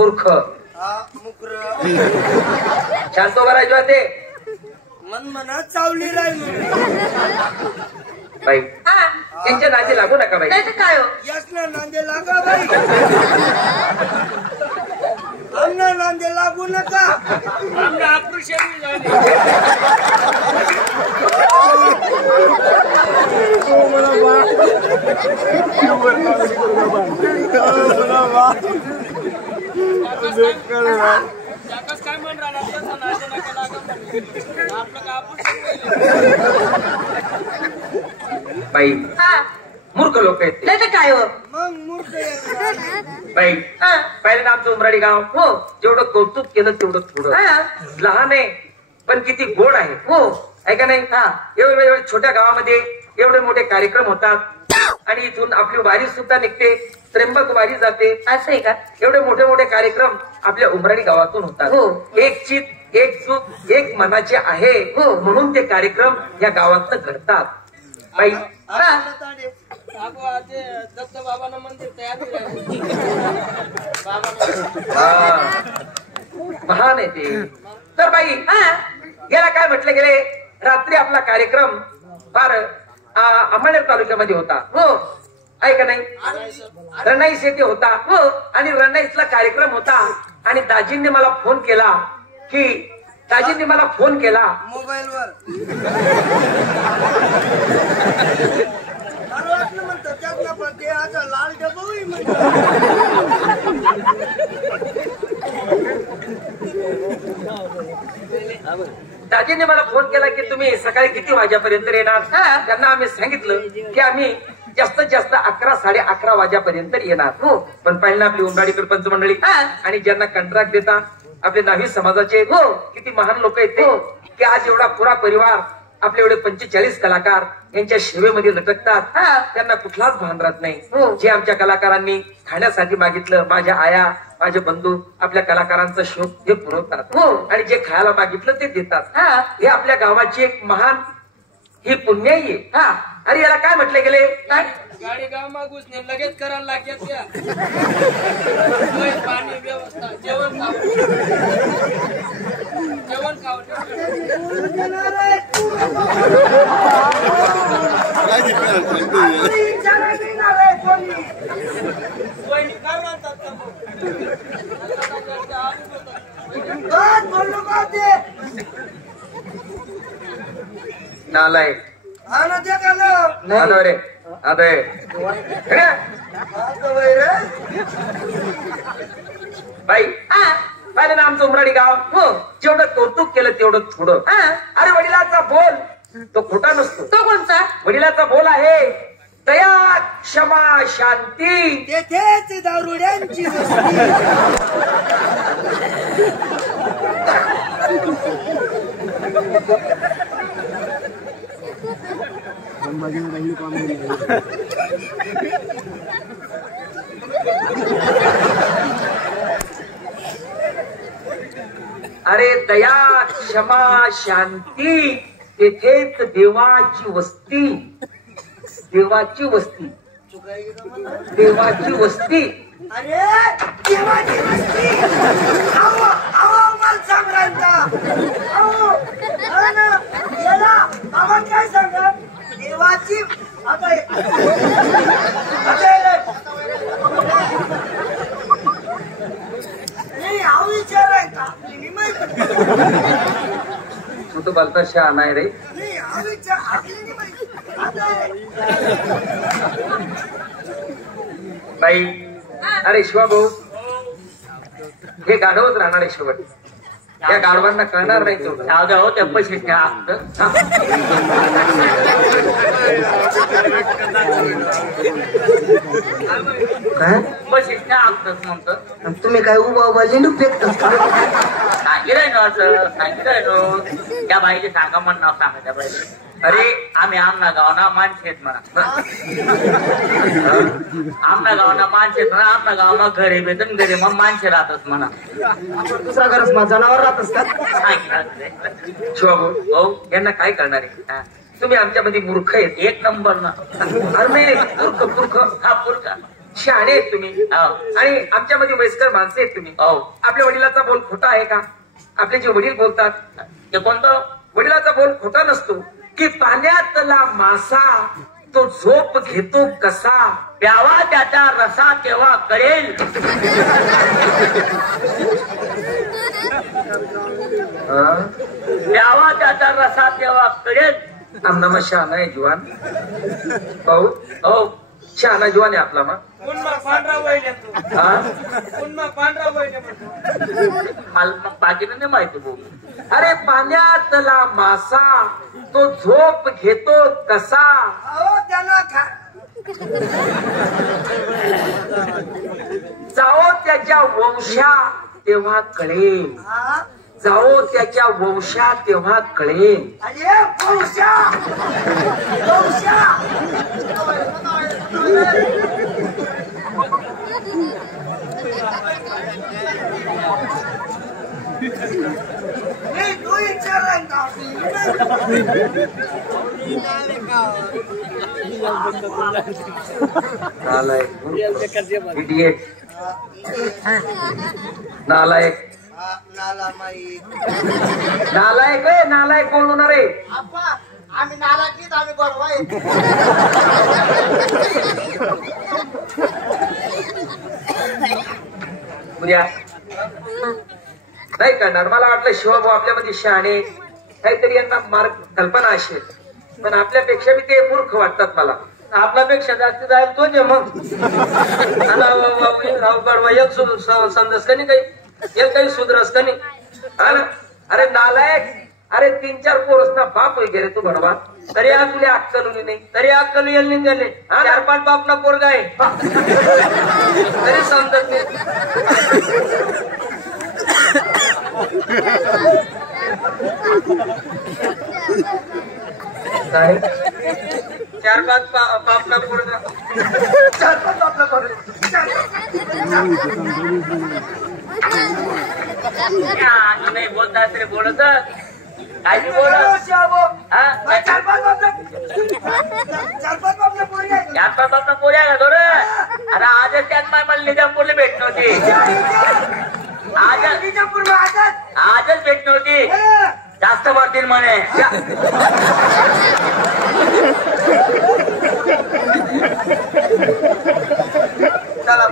मूर्ख मुकर शांत उभा राहायचो ते मन मनात चावली राहील बाई त्यांच्या नादी लागू नका बाई. नाही तर काय हो यस ना नांदे लागा बाई आमना नांदे लागू नका आमना ऑपरेशन काय म्हण बाई मूर्ख लोक आहेत नाही तर काय हो मग मूर्ख बाई. पहिल्यांदा आमचं उमराडी गाव हो जेवढं कौतुक केलं तेवढं थोडं लहान आहे पण किती गोड आहे हो आहे का नाही. एवढे छोट्या गावामध्ये एवढे मोठे कार्यक्रम होतात आणि इथून आपली वारी सुद्धा निघते त्र्यंबक वारी जाते असं आहे का. एवढे मोठे कार्यक्रम आपल्या उमराडी गावातून होतात हो. एक चित एक चूक एक मनाचे आहे हो म्हणून ते कार्यक्रम या गावातनं घडतात बाई. बाबांना मंदिर तयार महान आहे ते. तर बाई याला काय म्हटलं गेले रात्री आपला कार्यक्रम फार अंमळनेर तालुक्यामध्ये होता हो आहे का नाही. रणाईस येथे होता हो आणि रणाईसला कार्यक्रम होता आणि दाजींनी मला फोन केला की दाजींनी मला फोन केला मोबाईलवर म्हणतो त्यातला पण ते आज लाल डबोही म्हणतो दाजींनी मला फोन केला की तुम्ही सकाळी किती वाजेपर्यंत येणार. त्यांना आम्ही सांगितलं की आम्ही जास्तीत जास्त 11 11:30 वाजेपर्यंत येणार हो. पण पहिला आपली उमराडी सरपंच मंडळी आणि ज्यांना कंत्राट देता आपले नावी समाजाचे हो किती महान लोक आहेत ते की आज एवढा पुरा परिवार आपले एवढे 45 कलाकार यांच्या सेवेमध्ये लटकतात. त्यांना कुठलाच भान राहत नाही. जे आमच्या कलाकारांनी खाण्यासाठी मागितलं माझ्या आया माझे बंधू आपल्या कलाकारांचा शोक हे पुरवतात हो आणि जे खायला मागितलं ते देतात. हे आपल्या गावाची एक महान ही पुण्याई आहे. अरे याला काय म्हटले गेले गाडी गाव मागूच नाही लगेच करायला लागेल त्या पाणी व्यवस्था जेवण खावं नालायक रे अरे बाई पाहिलं ना आमचं उमराडी गाव हो जेवढं कौतुक केलं तेवढं थोडं. अरे वडिलाचा बोल तो खोटा नसतो. तो कोणता वडिलाचा बोल आहे दया क्षमा शांती तेथेच दारुड्यांची अरे दया क्षमा शांती तेथेच देवाची वस्ती. देवाची वस्ती देवाची वस्ती. अरे देवाची वस्ती मला सांगा आम्हाला काय सांगा देवाची विचाराय का तू बोलता शहा नाही रे. बाई अरे शिवा भाऊ हे गाढवच राहणार आहे शेवट. त्या गाढवांना कळणार नाही तो हो त्या पैसे म्हणतो. तुम्ही काय उभा लिंडू फेकतात नाही राहिनो असं नाही राहिनो. त्या बाईचे सांगा म्हण नाव सांगा त्या बाईचे. अरे आम्ही आमना गावना माणसे आहेत म्हणा. आमना गावना माणसे म्हणा. आमना गावना घरे बेतन घरे मग माणसे राहतच म्हणा. दुसरा घरच मग जनावर राहतच का भाऊ यांना काय करणार आहे. तुम्ही आमच्यामध्ये मूर्ख आहेत एक नंबर ना. अरे नाही मूर्ख मूर्ख हा मूर्ख शहाणे आहेत तुम्ही आणि आमच्यामध्ये वयस्कर माणसं आहेत तुम्ही. आपल्या वडिलाचा बोल खोटा आहे का? आपले जे वडील बोलतात ते कोणतं? वडिलाचा बोल खोटा नसतो की पाण्यातला मासा तो झोप घेतो कसा, प्यावा त्याचा रसा तेव्हा कळेल. प्यावा त्याचा रसा तेव्हा कळेल. आमना शहाणा आहे जुवान भाऊ. हो शहाणा जुवान आहे आपला. मग बाकीनं नाही माहिती भाऊ. अरे पाण्यातला मासा तो झोप घेतो कसा, जाओ त्याच्या वंशा तेव्हा कळेल. जाओ त्याच्या वंशा तेव्हा कळेल. नालायक नालायक आहे. नालायक कोण होणार आहे? आम्ही नालायकीत आम्ही बरोबर उद्या नाही करणार. मला वाटलं शिवभाऊ आपल्यामध्ये शहाणे काहीतरी यांना मार्ग कल्पना असेल, पण आपल्यापेक्षा बी ते मूर्ख वाटतात मला. आपल्यापेक्षा जास्त जाईल तो जे मग एक समजस का नाही, काही एक काही सुधरस का नाही. अरे नालायक, अरे 3-4 पोरस ना बाप वगैरे तू भरवा तरी आज तुला अक्कल नाही, तरी अक्कल येईल नाही त्याने. 4-5 बाप ना पोरगा आहे तरी समजत नाही. काय 4-5 बापना पोरगा, 4-5 बापना पोरगा नाही बोलता तरी बोलत काय बोल. 4-5 बापना पोऱ्या का थोडं. अरे आजच त्यात मला निजामपूरला भेट नव्हती. आजच भेट नव्हती. जास्त पडतील म्हणे. चला